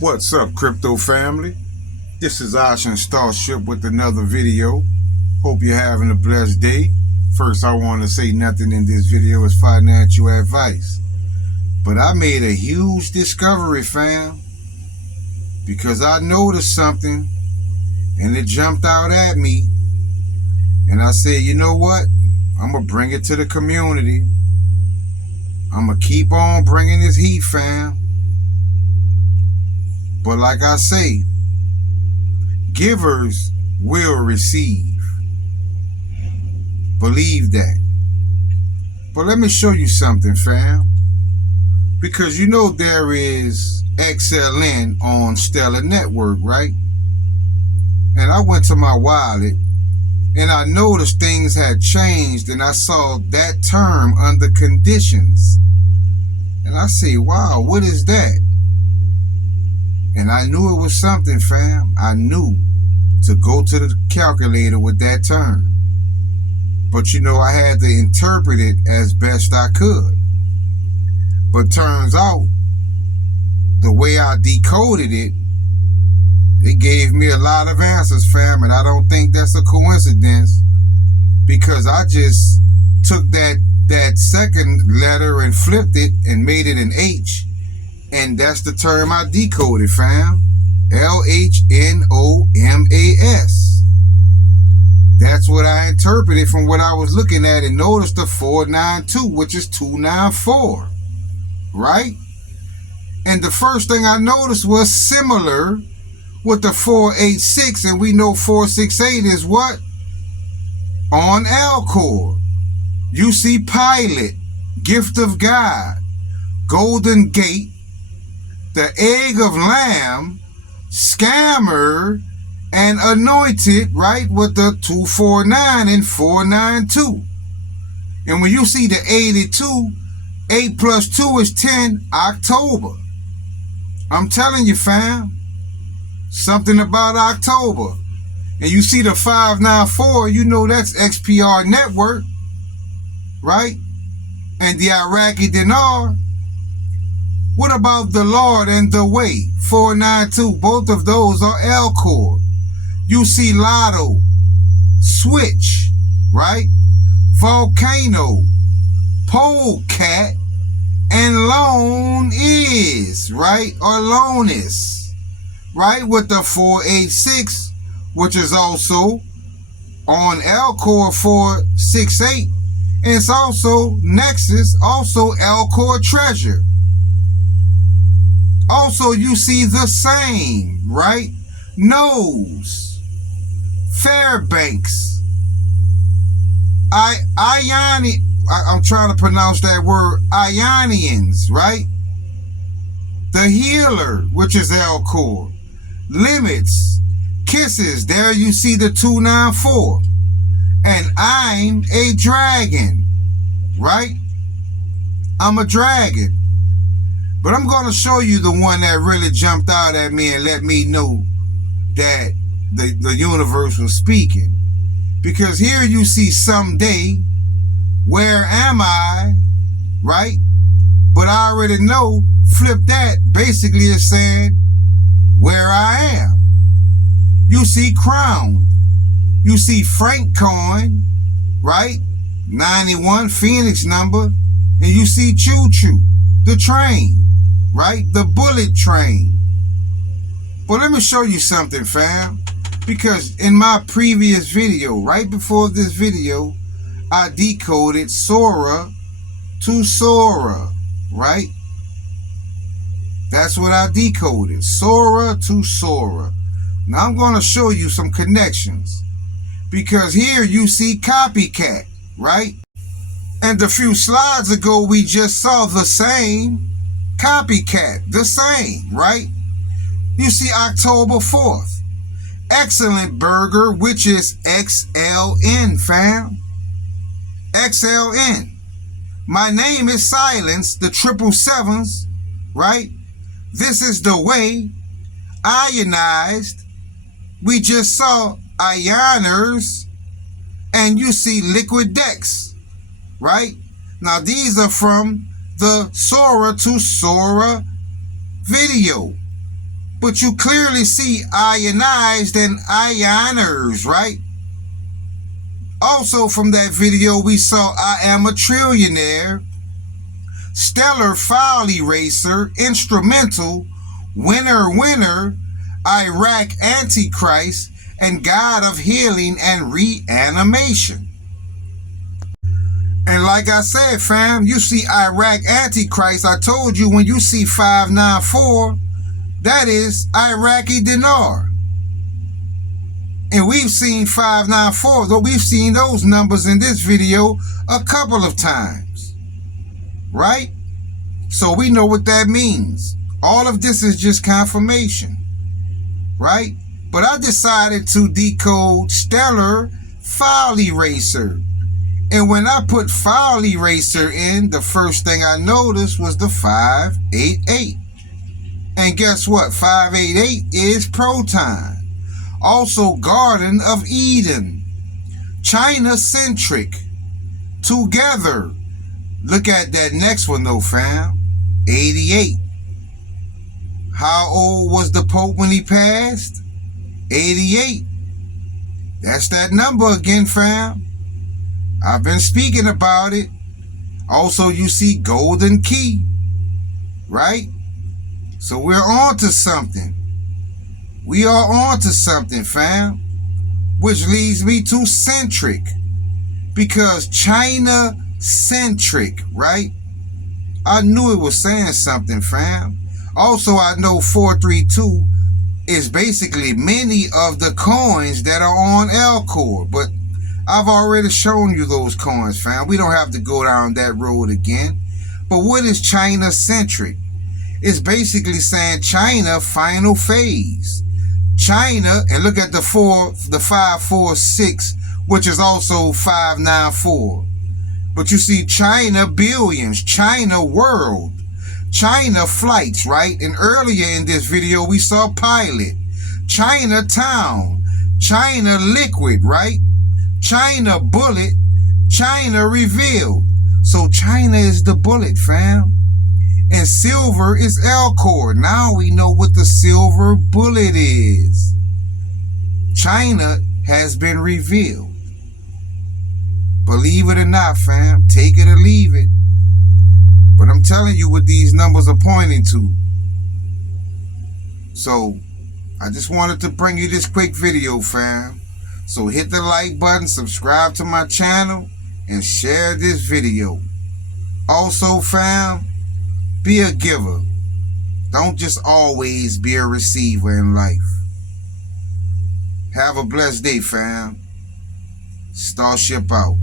What's up, crypto family? This is Ocean Starship with another video. Hope you're having a blessed day. First, I want to say nothing in this video is financial advice. But I made a huge discovery, fam, because I noticed something and it jumped out at me. And I said, you know what? I'm going to bring it to the community. I'm going to keep on bringing this heat, fam. But like I say, givers will receive. Believe that. But let me show you something, fam. Because you know there is XLN on Stellar Network, right? And I went to my wallet and I noticed things had changed, and I saw that term under conditions. And I say, wow, what is that? And I knew it was something, fam. I knew to go to the calculator with that term. But you know, I had to interpret it as best I could. But turns out, the way I decoded it, it gave me a lot of answers, fam. And I don't think that's a coincidence, because I just took that second letter and flipped it and made it an H. And that's the term I decoded, fam. LHNOMAS. That's what I interpreted from what I was looking at, and noticed the 492, which is 294. Right? And the first thing I noticed was similar with the 486, and we know 468 is what? On Alcor. You see Pilot, Gift of God, Golden Gate, the Egg of Lamb, Scammer, and Anointed, right, with the 249 and 492. And when you see the 82, 8 plus 2 is 10, October. I'm telling you, fam, something about October. And you see the 594, you know that's XPR Network, right? And the Iraqi dinar. What about the Lord and the Way? 492. Both of those are Alcor. You see Lotto, Switch, right? Volcano, Polecat, and Lone Is, right? Or Lonus, right? With the 486, which is also on Alcor 468. And it's also Nexus, also Alcor Treasure. Also, you see the same, right? Nose, Fairbanks, I'm trying to pronounce that word, Ionians, right? The Healer, which is Alcor. Limits, Kisses, there you see the 294. And I'm a dragon, right? I'm a dragon. But I'm going to show you the one that really jumped out at me and let me know that the universe was speaking. Because here you see someday, where am I, right? But I already know, flip that, basically it's saying, where I am. You see Crown. You see Frank Coin, right? 91, Phoenix number. And you see Choo Choo, the train. Right? The bullet train. But let me show you something, fam. Because in my previous video, right before this video, I decoded Sora to Sora. Right? That's what I decoded. Sora to Sora. Now I'm going to show you some connections. Because here you see Copycat. Right? And a few slides ago, we just saw the same Copycat, the same, right? You see October 4th. Excellent Burger, which is XLN, fam. XLN. My name is Silence, the 777s, right? This is the Way. Ionized. We just saw Ioners. And you see Liquid Dex, right? Now these are from the Sora to Sora video. But you clearly see ionized and ioners, right? Also from that video, we saw I Am a Trillionaire, Stellar File Eraser, Instrumental, Winner, Iraq Antichrist, and God of Healing and Reanimation. And like I said, fam, you see Iraq Antichrist. I told you when you see 594, that is Iraqi dinar. And we've seen 594, though we've seen those numbers in this video a couple of times, right? So we know what that means. All of this is just confirmation, right? But I decided to decode Stellar File Eraser. And when I put File Eraser in, the first thing I noticed was the 588. And guess what? 588 is Proton. Also Garden of Eden. China centric. Together. Look at that next one though, fam. 88. How old was the Pope when he passed? 88. That's that number again, fam. I've been speaking about it. Also, you see golden key, right? So we're on to something. We are on to something, fam. Which leads me to centric. Because China centric, right? I knew it was saying something, fam. Also, I know 432 is basically many of the coins that are on Alcor, but I've already shown you those coins, fam. We don't have to go down that road again. But what is China centric? It's basically saying China final phase. China, and look at the 546, which is also 594. But you see China billions, China world, China flights, right? And earlier in this video, we saw pilot, Chinatown, China liquid, right? China bullet, China revealed. So China is the bullet, fam. And silver is Alcor. Now we know what the silver bullet is. China has been revealed. Believe it or not, fam. Take it or leave it. But I'm telling you what these numbers are pointing to. So I just wanted to bring you this quick video, fam. So hit the like button, subscribe to my channel, and share this video. Also, fam, be a giver. Don't just always be a receiver in life. Have a blessed day, fam. Starship out.